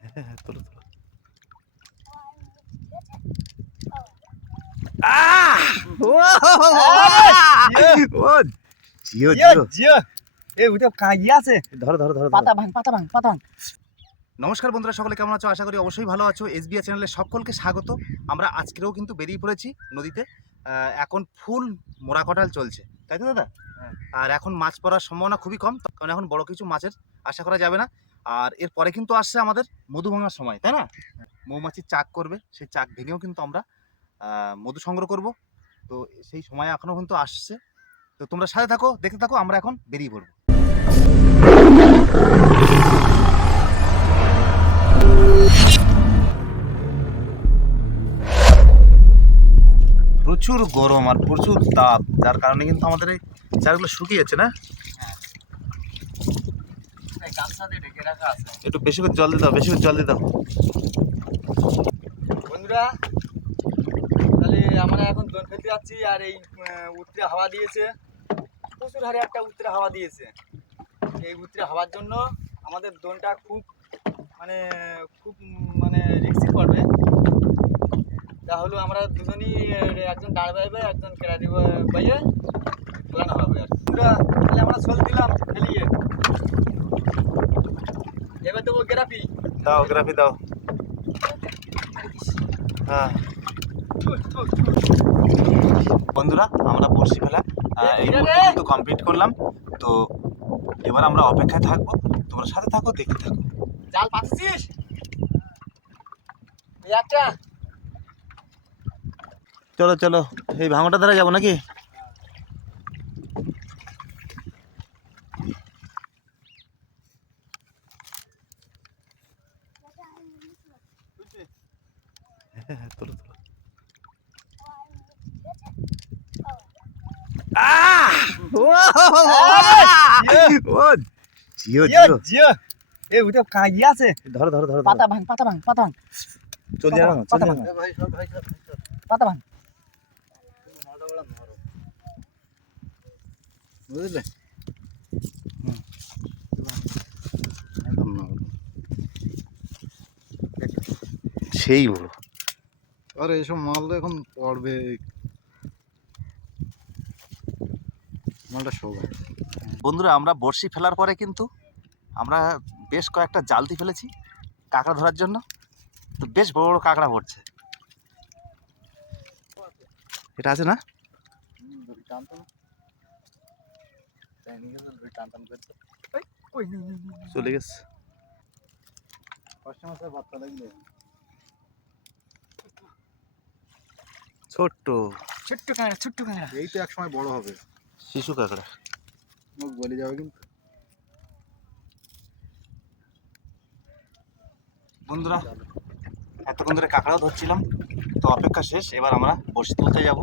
হ্যাঁ হ্যাঁ তোলো তোলো। ও জিও জিও জিও এ ওটা কাগি আছে। ধরো ধরো ধরো। পাতা ভাঙ পাতা ভাঙ পাতা ভাঙ। নমস্কার বন্ধুরা, সকলে কেমন আছো? আশা করি অবশ্যই ভালো আছো। এসবিআই চ্যানেলে সকলকে স্বাগত। আমরা আজকেও কিন্তু বেরিয়ে পড়েছি নদীতে। এখন ফুল মোরা কটাল চলছে, তাই তো দাদা? আর এখন মাছ পড়ার সম্ভাবনা খুবই কম, কারণ এখন বড় কিছু মাছের আশা করা যাবে না। আর এরপরে কিন্তু আসছে আমাদের মধু ভাঙার সময়, তাই না? মৌমাছির চাক করবে, সেই চাক ভেঙেও কিন্তু আমরা মধু সংগ্রহ করব। তো সেই সময় এখনও কিন্তু আসছে। তো তোমরা সাথে থাকো, দেখতে থাকো, আমরা এখন বেরিয়ে পড়বো। প্রচুর গরম আর প্রচুর তাপ, যার কারণে কিন্তু আমাদের এই চারগুলো শুকিয়ে যাচ্ছে না। ঢেকে রাখা আছে। একটু বেশি করে জল দিয়ে দাও, বেশি করে জল দিয়ে দাও। বন্ধুরা, তাহলে আমরা এখন দোন ফেলতে যাচ্ছি। আর এই উত্তরে হাওয়া দিয়েছে, প্রচুর হারে একটা উত্তরে হাওয়া দিয়েছে। এই উত্তরে হাওয়ার জন্য আমাদের দোনটা খুব মানে রিস্কি পড়বে। তাহলে আমরা দুজনই, একজন দাঁড় বাইবে, একজন কেরারি বাইয়ে ফেলানো হবে। আর তাহলে আমরা চল দিলাম ফেলিয়ে। এবার দেবো গ্রাফি। দাও গ্রাফি দাও। হ্যাঁ বন্ধুরা, আমরা বড়শি ফেলা এই মুহূর্তে কিন্তু কমপ্লিট করলাম। তো এবার আমরা অপেক্ষায় থাকবো, তোমরা সাথে থাকো, দেখতে থাকো। জাল পাচ্ছিস একটা? চলো চলো, এই ভাঙাটা দ্বারা যাবো নাকি? তোলো তোলো। ও জিও জিও জিও এ ওটা কাগি আছে। ধরো ধরো ধরো। পাতা ভাঙ পাতা ভাঙ পাতা ভাঙ। চল যাও চল পাতা যাও। ভাঙ পাতা ভাঙ। বুঝলে? সেই বড়। আরে এইসব মাল তো এখন পড়বে, মালটা শোভা। বন্ধুরা, আমরা বড়শি ফেলার পরে কিন্তু আমরা বেশ কয়েকটা জালতি ফেলেছি কাঁকড়া ধরার জন্য। তো বেশ বড় বড় কাঁকড়া পড়ছে। এটা আছে না? চলে গেছে। ছোট্ট ছোট্ট কাঁকড়া ছোট্ট কাঁকড়া। এই তো এক সময় বড় হবে, শিশু কাঁকড়া। মুখ বলে যাবে কিন্তু। বন্ধুরা, এতক্ষণ ধরে কাঁকড়াও ধরছিলাম, তো অপেক্ষা শেষ। এবার আমরা বড়শি তুলতে যাব।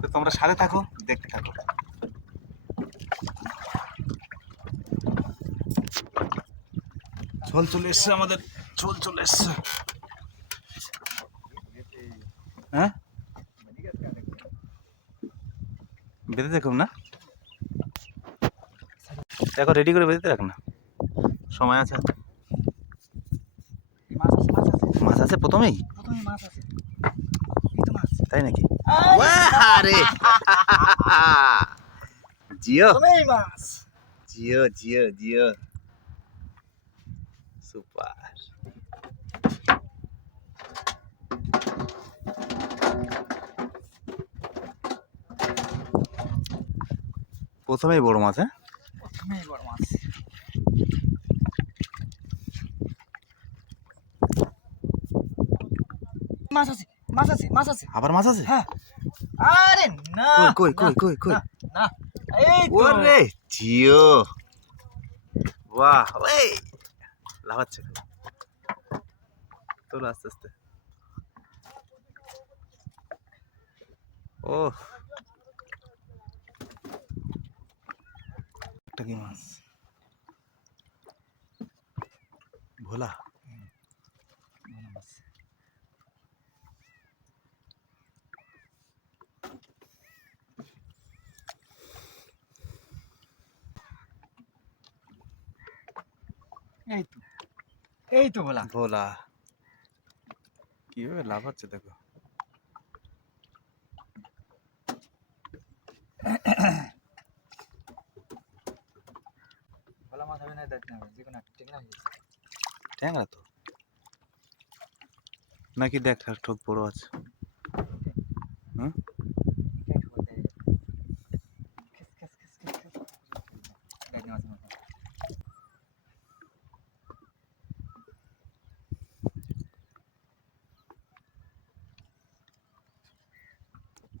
তো তোমরা সাথে থাকো, দেখতে থাকো। ঝোল চলে এসছে আমাদের, ঝোল চলে এসছে। হ্যাঁ বেঁধে দেখুন না, দেখো রেডি করে বেঁধে রাখ না, সময় আছে। মাছ আছে প্রথমেই? প্রথমে মাছ আছে। এই তো মাছ। তাই নাকি? আরে জিও প্রথমেই মাছ। জিও জিও জিও, সুপার। প্রথমেই বড় মাছ। হ্যাঁ প্রথমেই বড় মাছ। মাছ আছে মাছ আছে মাছ আছে। আবার মাছ আছে? হ্যাঁ। আরে না, কই কই কই কই? না এই তো। ওরে জিও, বাহ, ওই লাফাচ্ছে। তোলো আস্তে আস্তে। ও একটা কি মাছ? ভোলা। এই তো এই তো ভোলা। ভোলা কিভাবে লাভ হচ্ছে দেখো। ভোলা মাছ হবে না, দেখ না যে কোনো একটা ঠিক না। ট্যাংরা তো নাকি, দেখ আর ঠোক বড় আছে। হুম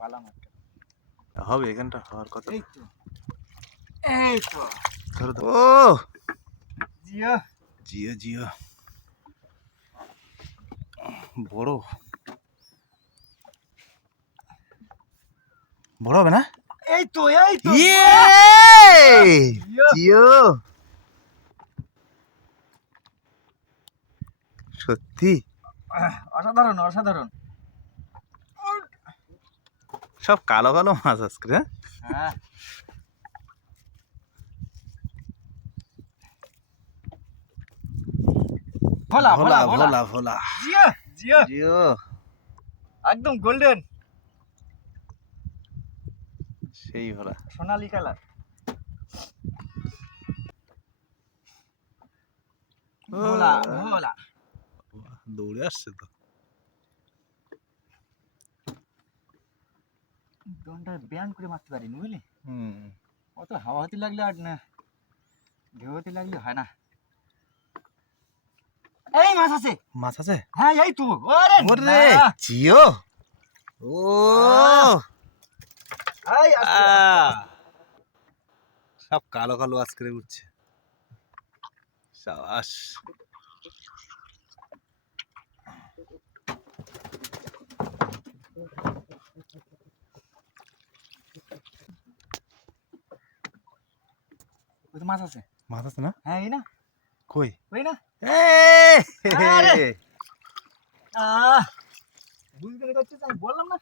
পালা মাছ। হবে এখানটা হওয়ার কথা। এই তো, এই তো ধরো তো। ও জিও। জিও জিও বড় বড় হবে না? এই তো, এই তো ইয়ে জিও। জিও সত্যি অসাধারণ, অসাধারণ। সব কালো কালো মাছ আজকে। হ্যাঁ হ্যাঁ, ভোলা ভোলা ভোলা। ভোলা ভোলা জিও জিও, জিও একদম গোল্ডেন সেই ভোলা। সোনালী কালার। ভোলা ভোলা। দৌড়ে আসছে তো। দনটা ব্যায়াম করে মারতে পারিনি বুঝলি। হুম অত হাওয়া হতে লাগলে আর না, ঢেউ হতে লাগলে হয় না। এই মাছ আছে। মাছ আছে? হ্যাঁ এই তো। ওরে ওরে না। জিও ও এই আছে। সব কালো কালো আজকে উঠছে। সাবাস। ওই তো মাছ আছে। মাছ আছে না? হ্যাঁ এই না, কই? ওই না। আরে বুঝতে পারছিস, আমি বললাম না।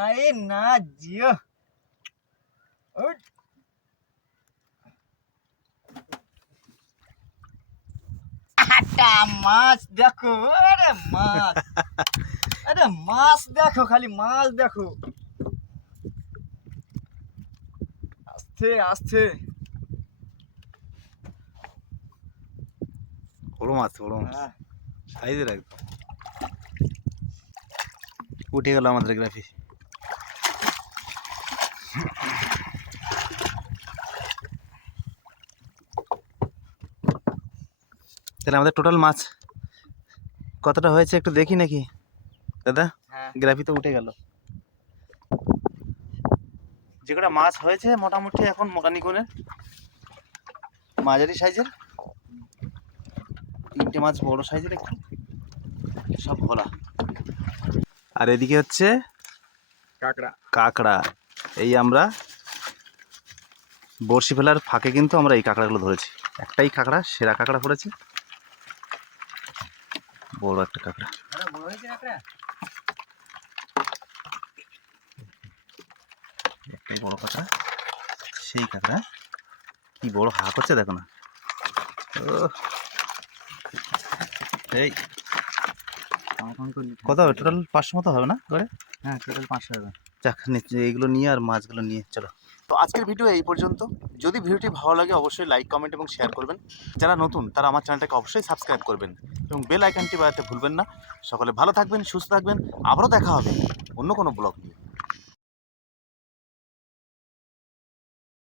আরে না জিও। ওই একটা মাছ দেখো। আরে মাছ, আরে মাছ দেখো, খালি মাছ দেখো। আস্তে আস্তে। বড় মাছ, বড় মাছ হ্যাঁ, সাইজের একদম। উঠে গেল আমাদের গ্রাফি। তাহলে আমাদের টোটাল মাছ কতটা হয়েছে একটু দেখি নাকি দাদা? হ্যাঁ। গ্রাফি তো উঠে গেল। যে কটা মাছ হয়েছে মোটামুটি এখন মোটানিকোণের মাঝারি সাইজের, 3টে মাছ বড় সাইজের একটু, সব ভোলা। আর এদিকে হচ্ছে কাঁকড়া। কাঁকড়া। এই আমরা বড়শি ফেলার ফাঁকে কিন্তু আমরা এই কাঁকড়াগুলো ধরেছি। একটাই কাঁকড়া, সেরা কাঁকড়া পড়েছে, বড় একটা কাঁকড়া। বড় হয়েছে কাঁকড়া। একটাই বড় কাঁকড়া, সেই কাঁকড়া। কি বড় হাঁ করছে দেখো না। এই কত হবে টোটাল? 500 মতো হবে না করে? হ্যাঁ টোটাল 500 হবে। যাক, এইগুলো নিয়ে আর মাছগুলো নিয়ে চলো। তো আজকের ভিডিও এই পর্যন্ত। যদি ভিডিওটি ভালো লাগে অবশ্যই লাইক, কমেন্ট এবং শেয়ার করবেন। যারা নতুন তারা আমার চ্যানেলটাকে অবশ্যই সাবস্ক্রাইব করবেন এবং বেল আইকনটি বাজাতে ভুলবেন না। সকলে ভালো থাকবেন, সুস্থ থাকবেন। আবারও দেখা হবে অন্য কোনো ব্লগ নিয়ে।